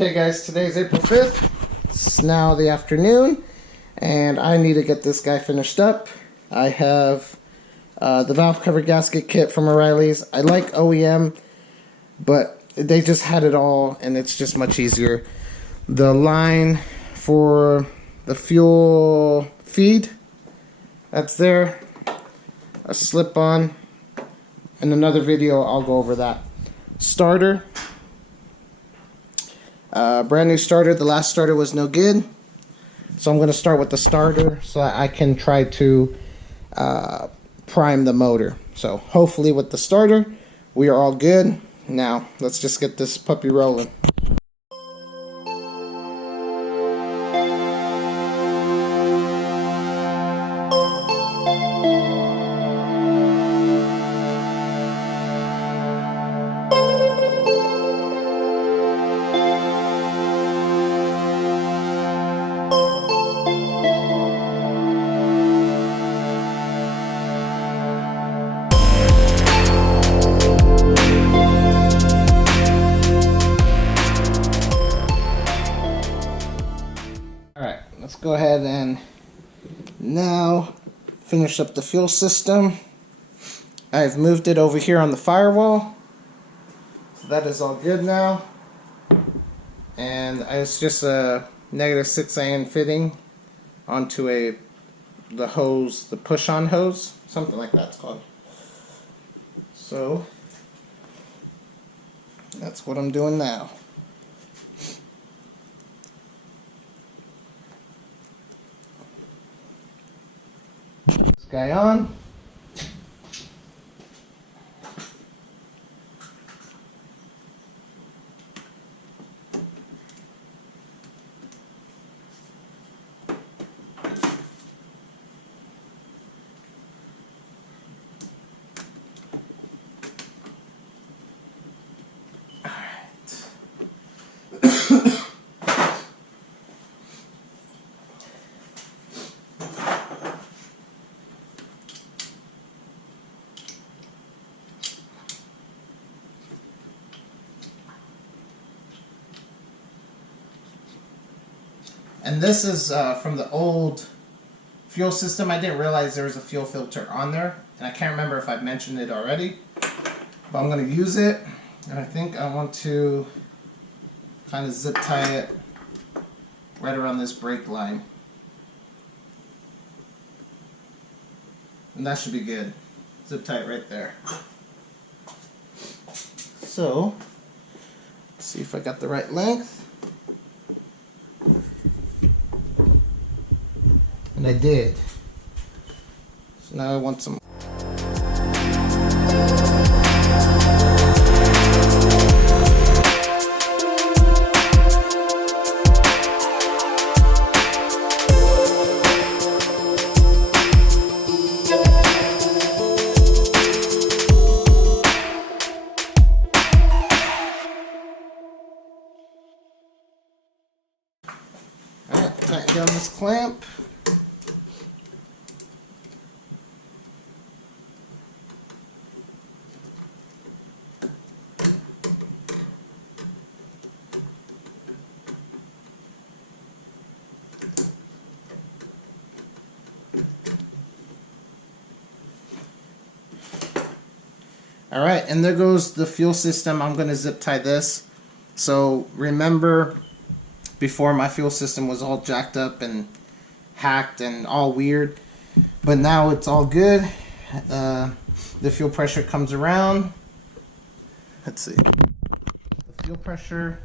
Okay guys, today's April 5th. It's now the afternoon and I need to get this guy finished up. I have the valve cover gasket kit from O'Reilly's. I like OEM, but they just had it all and it's just much easier. The line for the fuel feed, that's there. A slip-on. In another video I'll go over that. Starter. Brand new starter. The last starter was no good, so I'm going to start with the starter so that I can try to prime the motor. So hopefully with the starter we are all good. Now let's just get this puppy rolling. Let's go ahead and now finish up the fuel system. I've moved it over here on the firewall, so that is all good now. And it's just a -6 AN fitting onto the hose, the push-on hose, something like that's called. So that's what I'm doing now. Guy on. And this is from the old fuel system. I didn't realize there was a fuel filter on there, and I can't remember if I've mentioned it already, but I'm going to use it, and I think I want to kind of zip tie it right around this brake line, and that should be good. Zip tie it right there. So let's see if I got the right length. And I did. So now I want some. Alright, tighten down this clamp. Alright, and there goes the fuel system. I'm going to zip tie this. So remember, before my fuel system was all jacked up and hacked and all weird, but now it's all good. The fuel pressure comes around. Let's see. The fuel pressure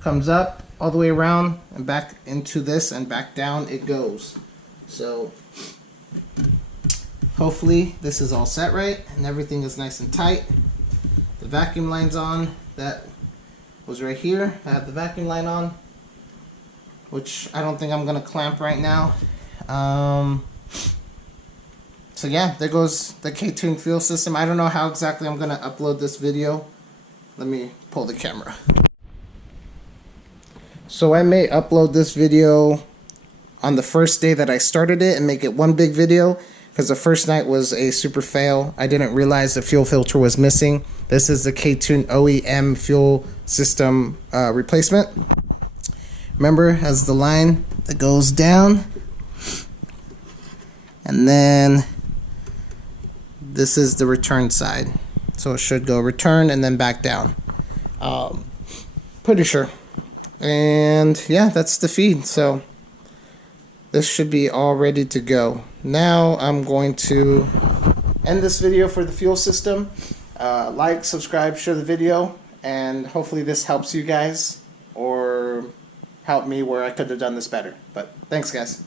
comes up all the way around and back into this and back down it goes. So hopefully this is all set right and everything is nice and tight. The vacuum line's on. That was right here. I have the vacuum line on, which I don't think I'm going to clamp right now. So yeah, there goes the K-Tune fuel system. I don't know how exactly I'm going to upload this video. Let me pull the camera. So I may upload this video on the first day that I started it and make it one big video, because the first night was a super fail. I didn't realize the fuel filter was missing. This is the K-Tune OEM Fuel System Replacement. remember, has the line that goes down, and then this is the return side, so it should go return and then back down. Pretty sure. And yeah, that's the feed, so this should be all ready to go. Now I'm going to end this video for the fuel system. Like, subscribe, share the video, and hopefully this helps you guys or help me where I could have done this better. But thanks, guys.